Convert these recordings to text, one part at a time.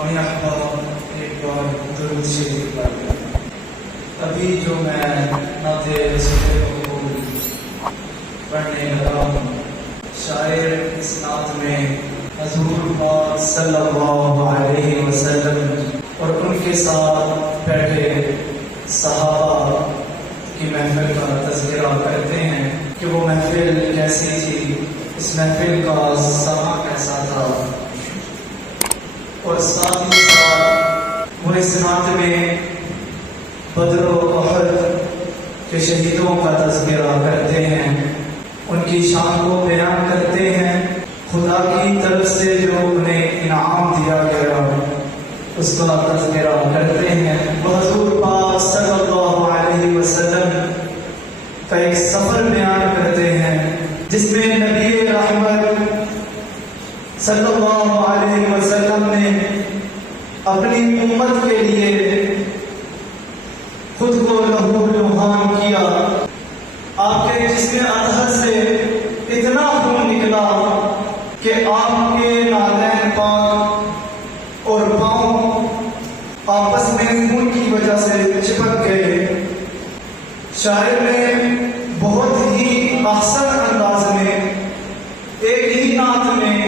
تمام احباب ایک بار درود شریف پڑھیں۔ ابھی جو میں نعت رسول مقبول پڑھنے لگا ہوں، شاعر اس نعت میں حضور پاک صلی اللہ علیہ وسلم اور ان کے ساتھ بیٹھے صحابہ کی محفل کا تذکرہ کرتے ہیں کہ وہ محفل کیسی تھی، اس محفل کا سما کیسا تھا، اور ساتھ ہی ساتھ وہ اس نعت میں بدر و احد کے شہیدوں کا تذکرہ کرتے ہیں، ان کی شان کو بیان کرتے ہیں، خدا کی طرف سے جو انہیں انعام دیا گیا اس کا تذکرہ کرتے ہیں۔ وہ حضور پاک صلی اللہ علیہ وسلم کا ایک سفر بیان کرتے ہیں جس میں نبی رحمت صلی اللہ علیہ وسلم نے اپنی امت کے لیے خود کو لہو لہان کیا۔ آپ کے جسم اطہر سے اتنا خون نکلا کہ آپ کے نالین پاک اور پاؤں آپس میں خون کی وجہ سے چپک گئے۔ شاعر نے بہت ہی احسن انداز میں ایک ہی نعت میں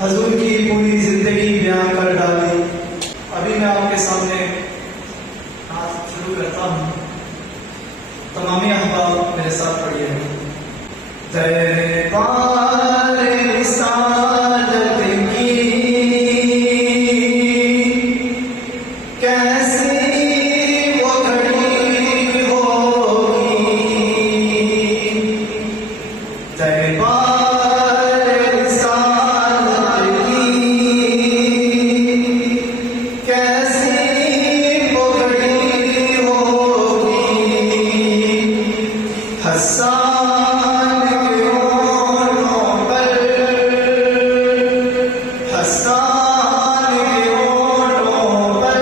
حضور کی پوری زندگی بیان کر ڈالی۔ ابھی میں آپ کے سامنے نعت شروع کرتا ہوں، تمامی احباب میرے ساتھ پڑھیے۔ دربار رسالت کی کیسی وہ گھڑی ہوگی، دربار رسالت کی کیسی وہ گھڑی ہوگی، حسان کے ہونٹوں پر، حسان کے ہونٹوں پر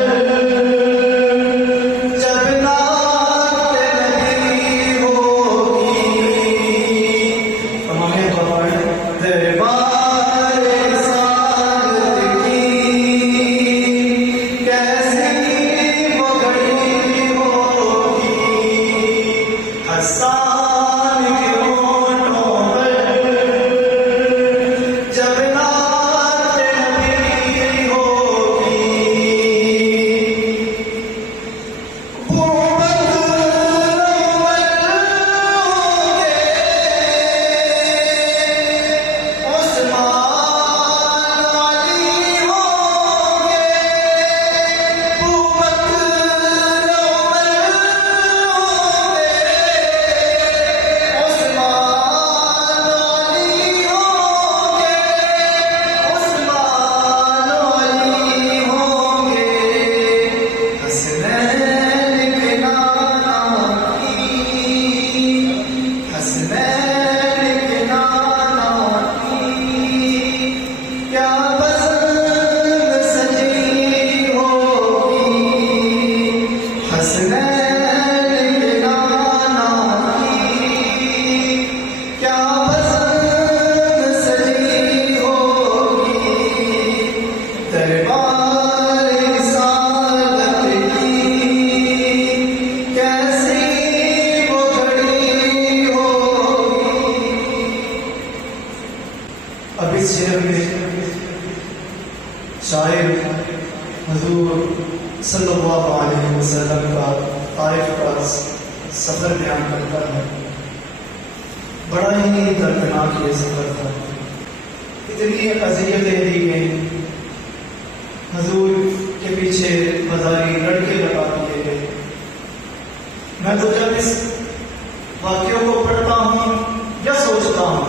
جب نعت نبی ہوگی۔ تمام دربار رسالت کی کیسی وہ گھڑی ہوگی، حسان کے ہونٹوں پر جب نعت نبی ہوگی، وہ بدر ہوں گے، عثمان علی ہوں گے، وہ بدر ہوں گے، عثمان علی ہوں گے، عثمان علی ہوں گے، حسنین کے نانا کی، حسنین کے نانا کی کیا بزم سجی ہوگی، حسنین کے نانا کی کیا بزم سجی ہوگی، دربار رسالت کی کیسی وہ گھڑی ہوگی۔ اب اس شعر میں شاعر حضور صلی اللہ علیہ وسلم کا طائف کا سفر بیان کرتا ہے۔ بڑا ہی دردناک یہ سفر تھا، اتنی اذیتیں دی گئیں، حضور کے پیچھے بازاری لڑکے لگا دیے گئے۔ میں تو جب اس واقعوں کو پڑھتا ہوں یا سوچتا ہوں،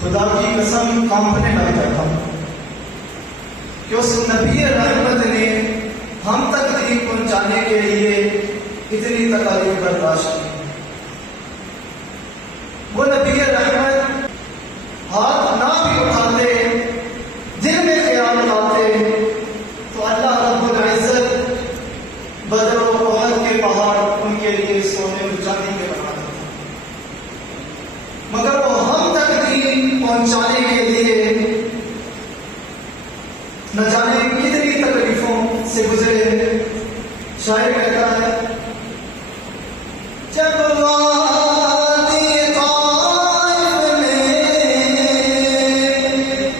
خدا کی قسم کانپنے لگ جاتا ہوں کہ اس نبی رحمت نے ہم تک دین پہنچانے کے لیے اتنی تکالیف برداشت کی۔ وہ نبی رحمت ہاتھ نہ بھی اٹھاتے، دل میں خیال آتے تو اللہ رب العزت بدر و احد کے پہاڑ ان کے لیے سونے اور چاندی کے بنا دیتے، مگر وہ ہم تک دین پہنچانے کے لیے نہ جانے کتنی تکلیفوں سے گزرے. شاعر کہتا ہے جب وادی طائف میں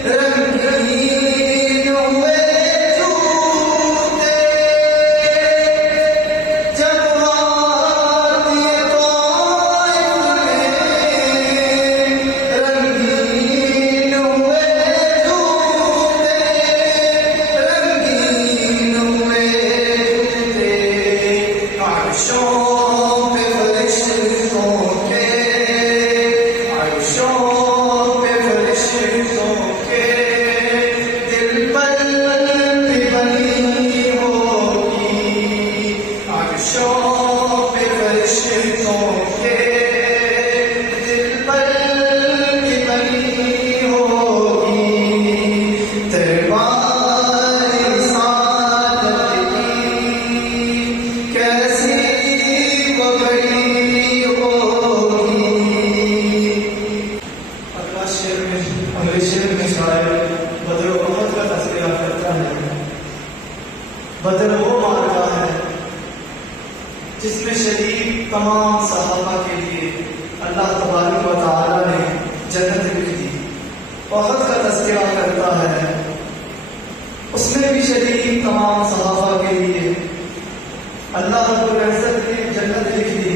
رنگین ہوئے جوتے، جب وادی طائف میں رنگین ہوئے جوتے، رنگین ہوئے جوتے، عرشوں پہ فرشتوں کے، عرشوں پہ فرشتوں کے، دل پر بھی بنی ہوگی، عرشوں پہ فرشتوں کے، دل پر بھی بنی ہوگی، دربار سعادت کی کیسی وہ گھڑی ہوگی. اگلا اگلے شعر میں شاعر بدر و احد کا تذکرہ کرتا ہے. بدر وہ معرکہ ہے جس میں شریک تمام صحابہ کے لیے اللہ تبارک و تعالی نے جنت لکھ دی. احد کا تذکرہ کرتا ہے، اس میں بھی شریک تمام صحابہ کے لیے اللہ رب العزت نے جنت لکھ دی.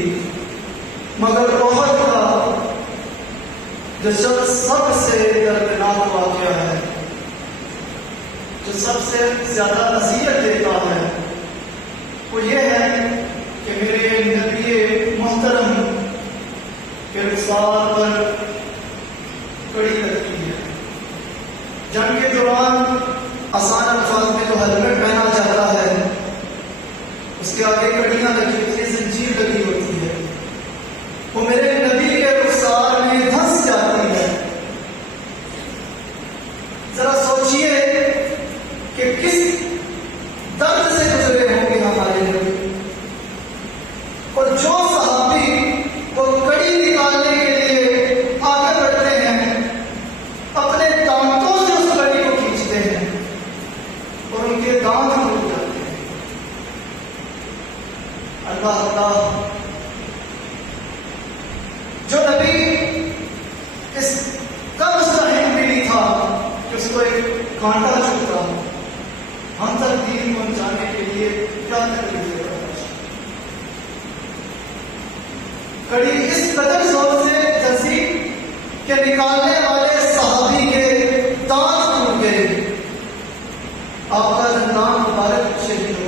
مگر احد کا جو سب سے دردناک واقعہ ہے، جو سب سے زیادہ اذیت دیتا ہے، وہ یہ ہے کہ میرے نبی محترم کے رخسار پر کڑی لگتی ہے. جنگ کے دوران آسان الفاظ میں جو ہیلمٹ پہنا جاتا ہے، اس کے آگے کڑیاں لگی ہوتی ہیں، زنجیر لگی ہوتی ہے، وہ میرے نبی کے رخسار میں دھنس جاتی ہے. ذرا سوچئے کہ کس درد سے گزرے ہوں گے ہمارے نبی. اور جو صحابی وہ کڑی نکالنے کے لیے آگے بڑھتے ہیں، اپنے دانتوں سے اس کڑی کو کھینچتے ہیں اور ان کے دانت ٹوٹ جاتے ہیں. اللہ جو نبی اس کا مستحق بھی نہیں تھا کہ اس کو ایک کانٹا چبھتا، ہم تک دین پہنچانے کے لیے کیا تکلیف کرتا. کڑی اس قدر زور سے دھنسی کہ نکالنے والے صحابی کے دانت ٹوٹ گئے. آپ کا دندان مبارک شہید ہو